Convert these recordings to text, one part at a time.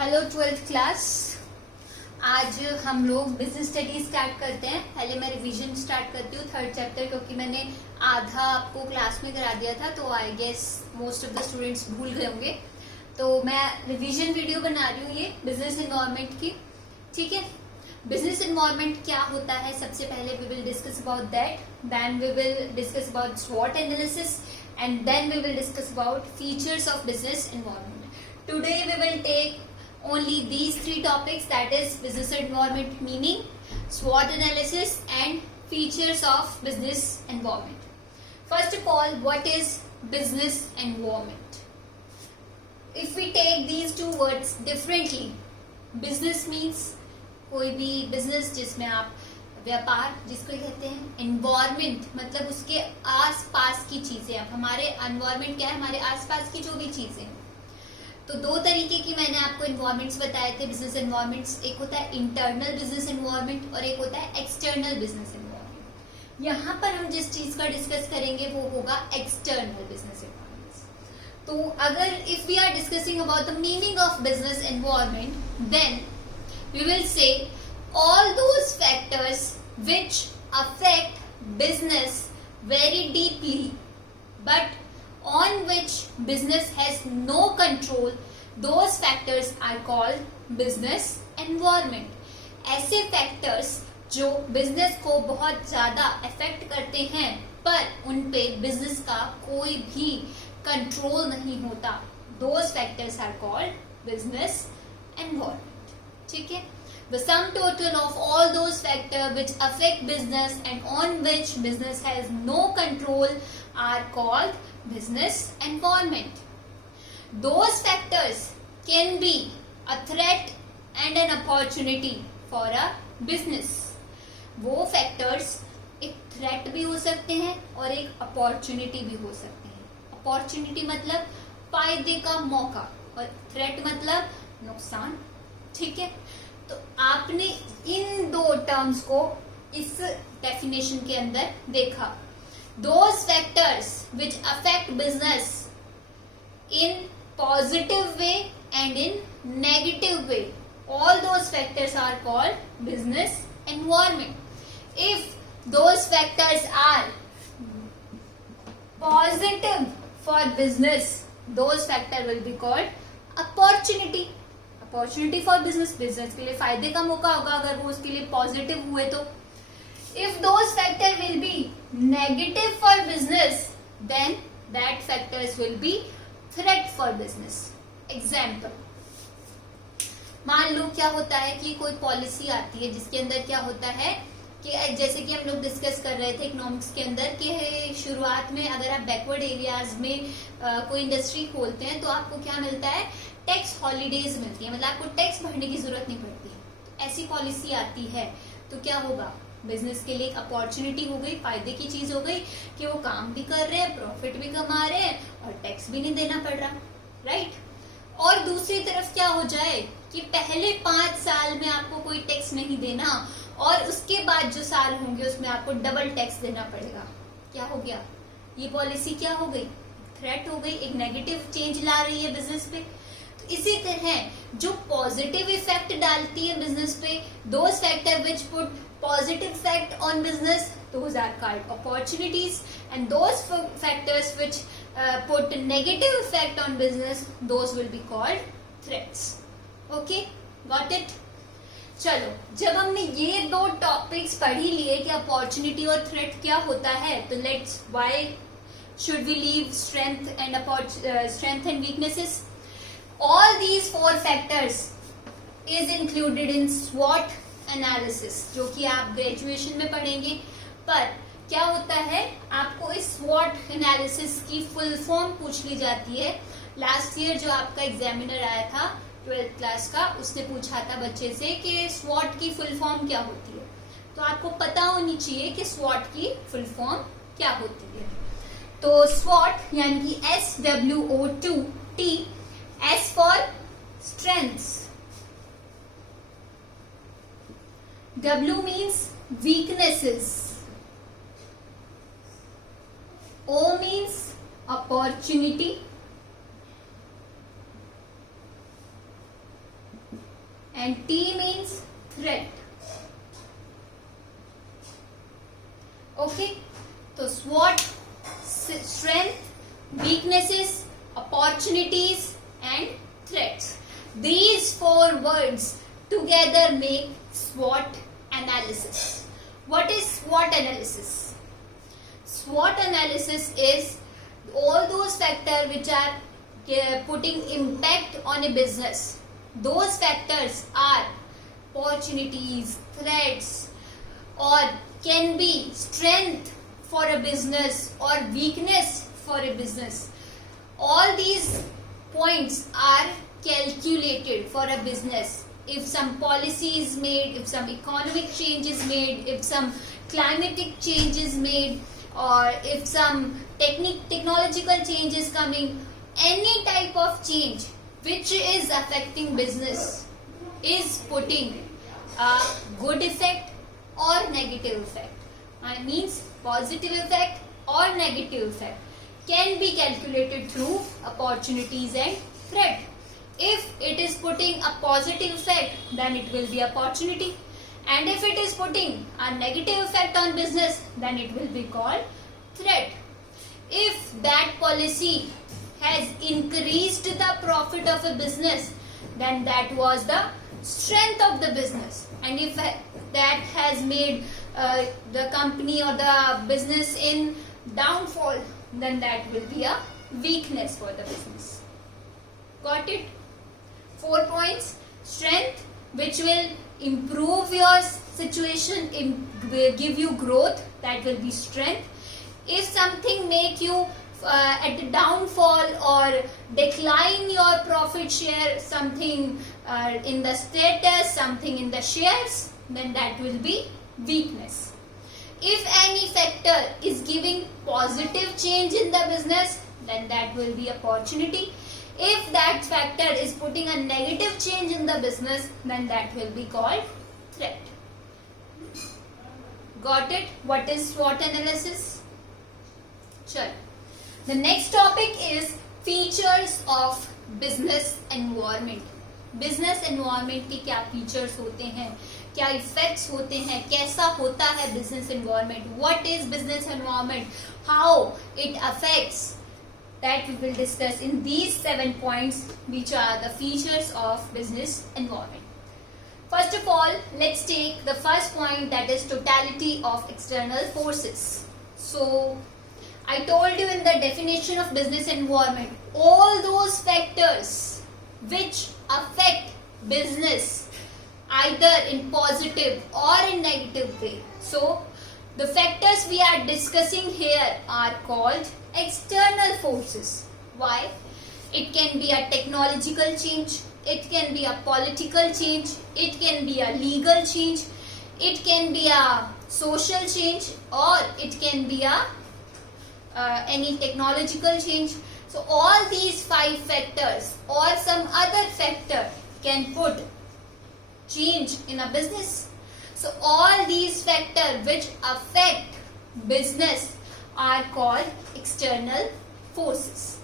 Hello twelfth class. आज हम लोग बिजनेस स्टडी स्टार्ट करते हैं। पहले मैं रिवीजन स्टार्ट करती हूँ थर्ड चैप्टर, क्योंकि मैंने आधा आपको क्लास में करा दिया था, तो I guess most of the students भूल गए होंगे। तो मैं रिवीजन वीडियो बना रही हूँ ये बिजनेस एनवायरनमेंट की। ठीक है, बिजनेस एनवायरनमेंट क्या होता है, सबसे पहले we will discuss about that, then we will discuss about स्वॉट analysis, and then we will discuss about features of business environment. Today we will take only these three topics, that is business environment meaning, SWOT analysis and features of business environment. First of all, what is business environment? If we take these two words differently, business means कोई भी business जिसमें आप व्यापार जिसको कहते हैं, environment मतलब उसके आस पास की चीजें। अब हमारे environment क्या है, हमारे आस पास की जो भी चीजें। तो दो तरीके की मैंने आपको एनवायरमेंट्स बताए थे बिजनेस एनवायरमेंट्स। एक होता है इंटरनल बिजनेस एनवायरमेंट और एक होता है एक्सटर्नल बिजनेस एनवायरमेंट। यहाँ पर हम जिस चीज का डिस्कस करेंगे वो होगा एक्सटर्नल बिजनेस एनवायरमेंट्स। तो अगर if we are discussing about the meaning of business environment, then we will say all those factors which affect business very deeply but on which business has no control, those factors are called business environment. ऐसे factors जो business को बहुत ज्यादा affect करते हैं पर उन पे business का कोई भी control नहीं होता, those factors are called business environment. ठीक है, the sum total of all those factors which affect business and on which business has no control are called business environment. Those factors can be a threat and an opportunity for a business. वो factors एक threat भी हो सकते हैं और एक opportunity भी हो सकते हैं। Opportunity मतलब फायदे का मौका और threat मतलब नुकसान। ठीक है, तो आपने इन दो टर्म्स को इस डेफिनेशन के अंदर देखा। Those factors which affect business in positive way and in negative way, all those factors are called business environment. If those factors are positive for business, those factors will be called opportunity. Opportunity for business, business के लिए फायदे का मौका होगा अगर वो उसके लिए पॉजिटिव हुए तो। If those factors will be negative for business, then that factors will be threat for business. Example, मान लो क्या होता है कि कोई पॉलिसी आती है जिसके अंदर क्या होता है कि जैसे कि हम लोग डिस्कस कर रहे थे इकोनॉमिक्स के अंदर कि शुरुआत में अगर आप बैकवर्ड एरियाज में कोई इंडस्ट्री खोलते हैं तो आपको क्या मिलता है, टैक्स हॉलीडेज मिलती है, मतलब आपको टैक्स भरने की जरूरत नहीं पड़ती है। ऐसी पॉलिसी आती है तो क्या होगा, बिजनेस के लिए एक अपॉर्चुनिटी हो गई, फायदे की चीज हो गई कि वो काम भी कर रहे हैं, प्रॉफिट भी कमा रहे हैं और टैक्स भी नहीं देना पड़ रहा, राइट। और दूसरी तरफ क्या हो जाए कि पहले 5 साल में आपको कोई टैक्स नहीं देना और उसके बाद जो साल होंगे उसमें आपको डबल टैक्स देना पड़ेगा। क्या हो गया, ये पॉलिसी क्या हो गई, थ्रेट हो गई, एक नेगेटिव चेंज ला रही है बिजनेस पे। तो इसी तरह जो पॉजिटिव इफेक्ट डालती है बिजनेस पे, those factor which put positive effect on business, those are called opportunities, and those factors which put negative effect on business, those will be called threats. Okay, got it? चलो, जब हमने ये दो टॉपिक्स पढ़ ही लिए कि अपॉर्चुनिटी और थ्रेट क्या होता है, तो let's why should we leave strength and weaknesses. All these 4 factors is included in SWOT analysis, जो कि आप ग्रेजुएशन में पढ़ेंगे। पर क्या होता है, आपको इस स्वॉट एनालिसिस की फुल फॉर्म पूछ ली जाती है। लास्ट ईयर जो आपका एग्जामिनर आया था 12th क्लास का, उसने पूछा था बच्चे से कि स्वॉट की फुल फॉर्म क्या होती है, तो आपको पता होनी चाहिए कि स्वॉट की फुल फॉर्म क्या होती है। तो स्वॉट यानी कि SWOT, S for strengths, W means weaknesses, O means opportunity, and T means threat. Okay, so SWOT: strength, weaknesses, opportunities and threats. These four words together make SWOT analysis. What is SWOT analysis? SWOT analysis is all those factors which are putting impact on a business. Those factors are opportunities, threats, or can be strength for a business or weakness for a business. All these points are calculated for a business. If some policy is made, if some economic change is made, if some climatic change is made, or if some technological change is coming, any type of change which is affecting business is putting a good effect or negative effect. I means positive effect or negative effect can be calculated through opportunities and threat. If it is putting a positive effect, then it will be opportunity. And if it is putting a negative effect on business, then it will be called threat. If that policy has increased the profit of a business, then that was the strength of the business. And if that has made the company or the business in downfall, then that will be a weakness for the business. Got it? 4 points. Strength, which will improve your situation, will give you growth, that will be strength. If something make you at the downfall or decline your profit share, something in the status, something in the shares, then that will be weakness. If any factor is giving positive change in the business, then that will be opportunity. If that factor is putting a negative change in the business, then that will be called threat. Got it? What is SWOT analysis? Sure. The next topic is features of business environment. Business environment के क्या features होते हैं, क्या effects होते हैं, कैसा होता है business environment, what is business environment, how it affects, that we will discuss in these 7 points, which are the features of business environment. First of all, let's take the first point, that is totality of external forces. So, I told you in the definition of business environment, all those factors which affect business either in positive or in negative way. So, the factors we are discussing here are called external forces. Why? It can be a technological change, it can be a political change, it can be a legal change, it can be a social change, or it can be a any technological change. So all these 5 factors or some other factor can put change in a business. So all these factors which affect business are called external forces.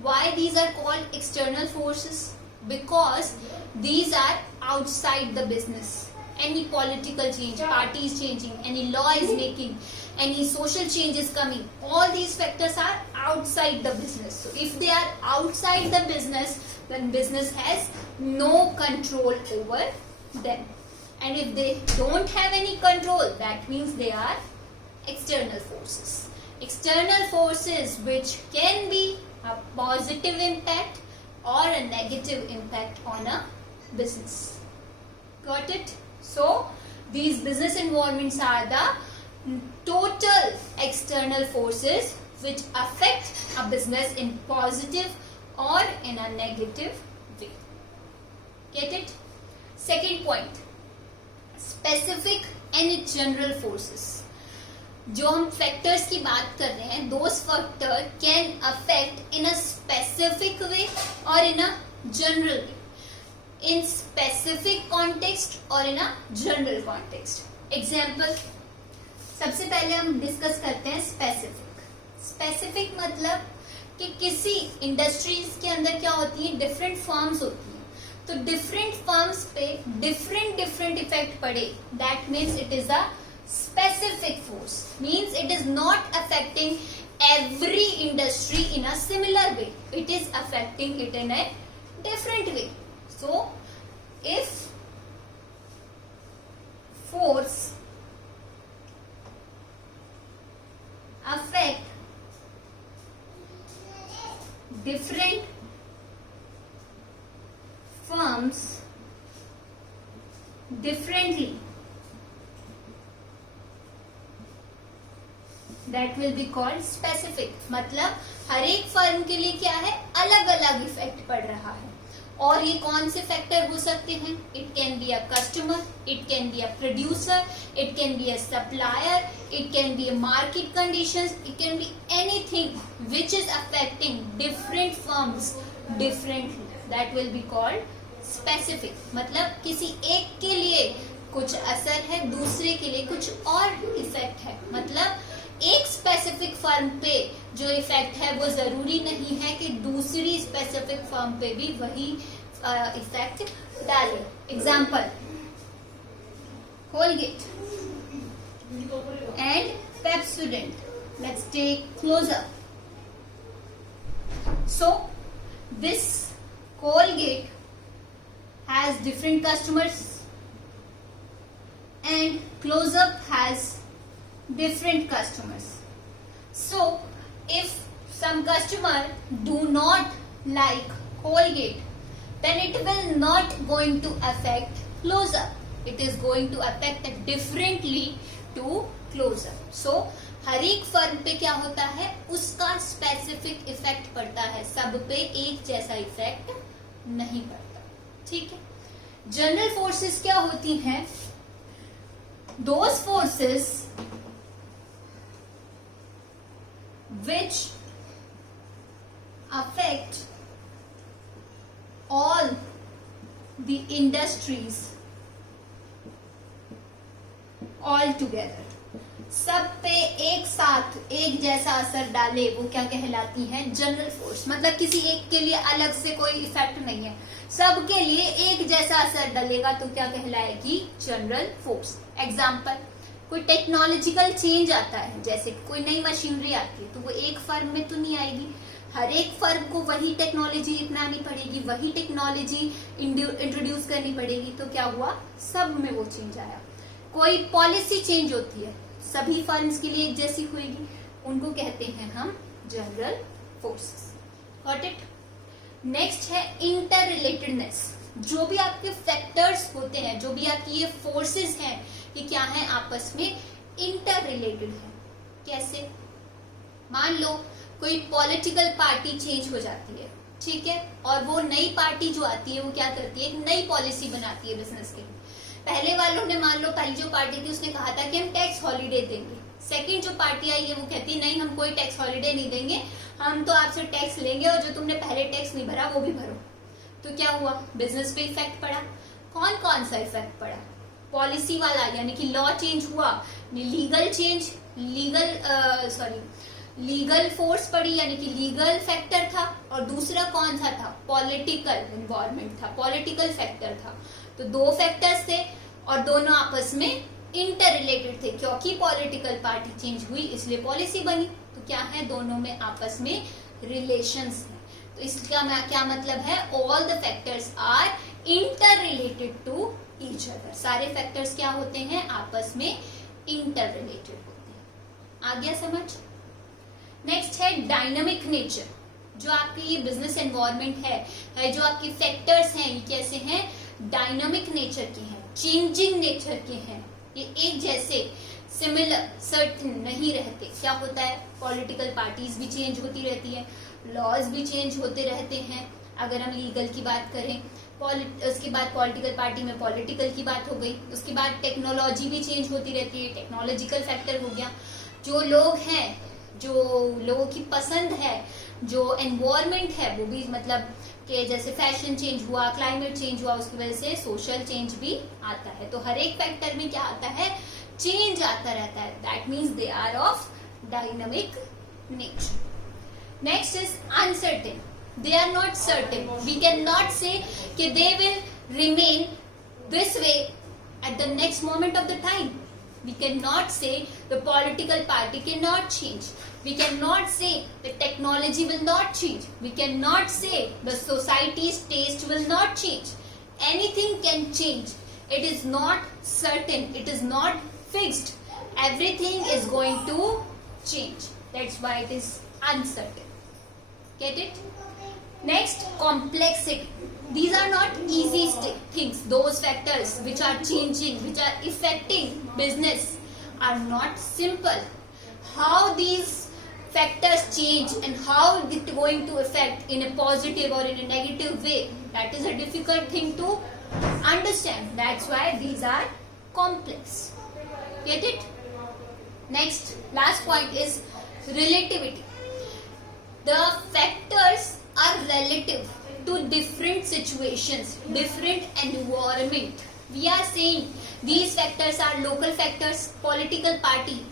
Why these are called external forces? Because these are outside the business. Any political change, party is changing, any law is making, any social change is coming, all these factors are outside the business. So if they are outside the business, then business has no control over them. And if they don't have any control, that means they are external forces. External forces which can be a positive impact or a negative impact on a business. Got it? So, these business environments are the total external forces which affect a business in positive or in a negative way. Get it? Second point, specific and general forces. जो हम फैक्टर्स की बात कर रहे हैं, those factors can affect in a specific way or in a general way. In specific context or in a general context. Example, सबसे पहले हम डिस्कस करते हैं स्पेसिफिक. स्पेसिफिक मतलब कि किसी इंडस्ट्रीज के अंदर क्या होती है, डिफरेंट फर्म्स होती हैं. तो डिफरेंट फर्म्स पे डिफरेंट डिफरेंट इफेक्ट पड़े, that means it is a specific force, means it is not affecting every industry in a similar way, it is affecting it in a different way. So if force affect different firms differently, that will be called specific. मतलब हर एक फर्म के लिए क्या है, अलग अलग इफेक्ट पड़ रहा है. और ये कौन से फैक्टर हो सकते हैं? It can be a customer, it can be a producer, it can be a supplier, it can be a market conditions, it can be anything which is affecting different firms differently, that will be called specific. मतलब किसी एक के लिए कुछ असर है, दूसरे के लिए कुछ और इफेक्ट है. मतलब एक स्पेसिफिक फर्म पे जो इफेक्ट है वो जरूरी नहीं है कि दूसरी स्पेसिफिक फर्म पे भी वही इफेक्ट डाले. Example, Colgate and Pepsodent. Let's take closer. So this Colgate has different customers and close-up has different customers. So if some customer do not like Colgate, then it will not going to affect close-up. It is going to affect differently to close-up. So हर एक फर्म पे क्या होता है, उसका specific effect पड़ता है, सब पे एक जैसा इफेक्ट नहीं पड़ता. ठीक है. जनरल फोर्सेस क्या होती हैं? Those forces which affect all the industries all together, सब पे एक साथ एक जैसा असर डाले, वो क्या कहलाती हैं? General force. मतलब किसी एक के लिए अलग से कोई इफेक्ट नहीं है, सबके लिए एक जैसा असर डालेगा तो क्या कहलाएगी? General force. एग्जाम्पल, कोई टेक्नोलॉजिकल चेंज आता है, जैसे कोई नई मशीनरी आती है, तो वो एक फर्म में तो नहीं आएगी, हर एक फर्म को वही टेक्नोलॉजी अपनानी पड़ेगी, वही टेक्नोलॉजी इंट्रोड्यूस करनी पड़ेगी. तो क्या हुआ? सब में वो चेंज आया. कोई पॉलिसी चेंज होती है, सभी फर्म्स के लिए एक जैसी होगी, उनको कहते हैं हम general forces. Got it? Next है इंटर रिलेटेडनेस. जो भी आपके फैक्टर्स होते हैं, जो भी आपकी ये फोर्सेस हैं, ये क्या है? आपस में इंटर रिलेटेड है. कैसे? मान लो कोई पॉलिटिकल पार्टी चेंज हो जाती है, ठीक है, और वो नई पार्टी जो आती है वो क्या करती है? एक नई पॉलिसी बनाती है बिजनेस के लिए. पहले वालों ने, मान लो पहली जो पार्टी थी उसने कहा था कि हम टैक्स हॉलीडे देंगे. सेकंड जो पार्टी आई है वो कहती है नहीं, हम कोई टैक्स हॉलीडे नहीं देंगे, हम तो आपसे टैक्स लेंगे और जो तुमने पहले टैक्स नहीं भरा वो भी भरो. तो क्या हुआ? बिजनेस पे इफेक्ट पड़ा. कौन कौन सा इफेक्ट पड़ा? पॉलिसी वाला, यानी कि लॉ चेंज हुआ, लीगल चेंज, लीगल फोर्स पड़ी, यानी कि लीगल फैक्टर था, और दूसरा कौन सा था? पॉलिटिकल इन्वायरमेंट था, पॉलिटिकल फैक्टर था. तो दो फैक्टर्स थे और दोनों आपस में इंटर रिलेटेड थे, क्योंकि पॉलिटिकल पार्टी चेंज हुई इसलिए पॉलिसी बनी. तो क्या है? दोनों में आपस में रिलेशंस है. तो इसका क्या मतलब है? All the factors are interrelated to each other. सारे फैक्टर्स क्या होते हैं? आपस में इंटर रिलेटेड होते हैं. आ गया समझ? नेक्स्ट है डायनामिक नेचर. जो आपकी ये बिजनेस एनवायरनमेंट है, जो आपके फैक्टर्स हैं, ये कैसे हैं? डायनामिक नेचर के हैं, चेंजिंग नेचर के हैं. ये एक जैसे सिमिलर सर्टेन नहीं रहते. क्या होता है? पॉलिटिकल पार्टीज भी चेंज होती रहती है, लॉज भी चेंज होते रहते हैं. अगर हम लीगल की बात करें, उसके बाद पॉलिटिकल पार्टी में पॉलिटिकल की बात हो गई, उसके बाद टेक्नोलॉजी भी चेंज होती रहती है, टेक्नोलॉजिकल फैक्टर हो गया. जो लोग हैं, जो लोगों की पसंद है, जो एनवायरमेंट है, वो भी मतलब कि जैसे फैशन चेंज हुआ, क्लाइमेट चेंज हुआ, उसकी वजह से सोशल चेंज भी आता है. तो हर एक फैक्टर में क्या आता है? चेंज आता रहता है. That means they are of dynamic nature. Next is uncertain. They are not certain. We cannot say कि they will remain this way at the next moment of the time. We cannot say the political party cannot change. We cannot say the technology will not change. We cannot say the society's taste will not change. Anything can change. It is not certain. It is not fixed. Everything is going to change. That's why it is uncertain. Get it? Next, complexity. These are not easy things. Those factors which are changing, which are affecting business are not simple. How these factors change and how it going to affect in a positive or in a negative way, that is a difficult thing to understand. That's why these are complex. Get it? Next, last point is relativity. The factors are relative to different situations, different environment. We are saying these factors are local factors. Political party,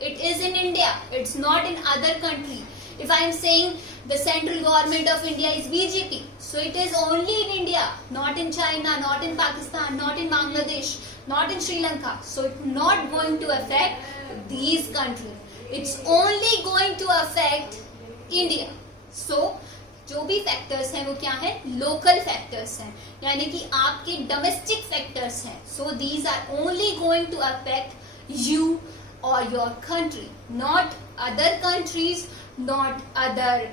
it is in India, it's not in other country. If I am saying the central government of India is BJP, so it is only in India, not in China, not in Pakistan, not in Bangladesh, not in Sri Lanka. So it's not going to affect these countries. It's only going to affect India. So जो भी फैक्टर्स हैं वो क्या है, local factors हैं, यानी कि आपके डोमेस्टिक फैक्टर्स हैं. So these are only going to affect you और your country, not other countries, not other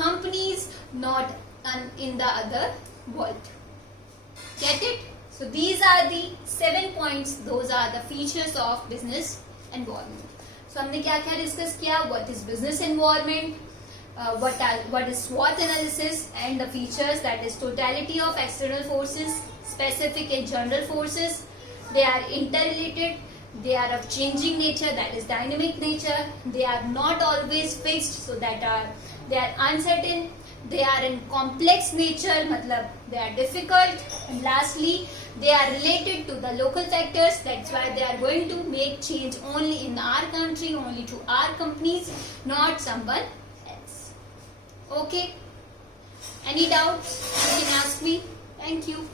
companies, not in the other world. Get it? So these are the 7 points. Those are the features of business environment. So हमने क्या क्या discuss किया? What is business environment, what is SWOT analysis, and the features, that is totality of external forces, specific and general forces. They are interrelated. They are of changing nature, that is dynamic nature. They are not always fixed, so they are uncertain. They are in complex nature, matlab they are difficult. And lastly, they are related to the local factors. That's why they are going to make change only in our country, only to our companies, not someone else. Okay? Any doubts? You can ask me. Thank you.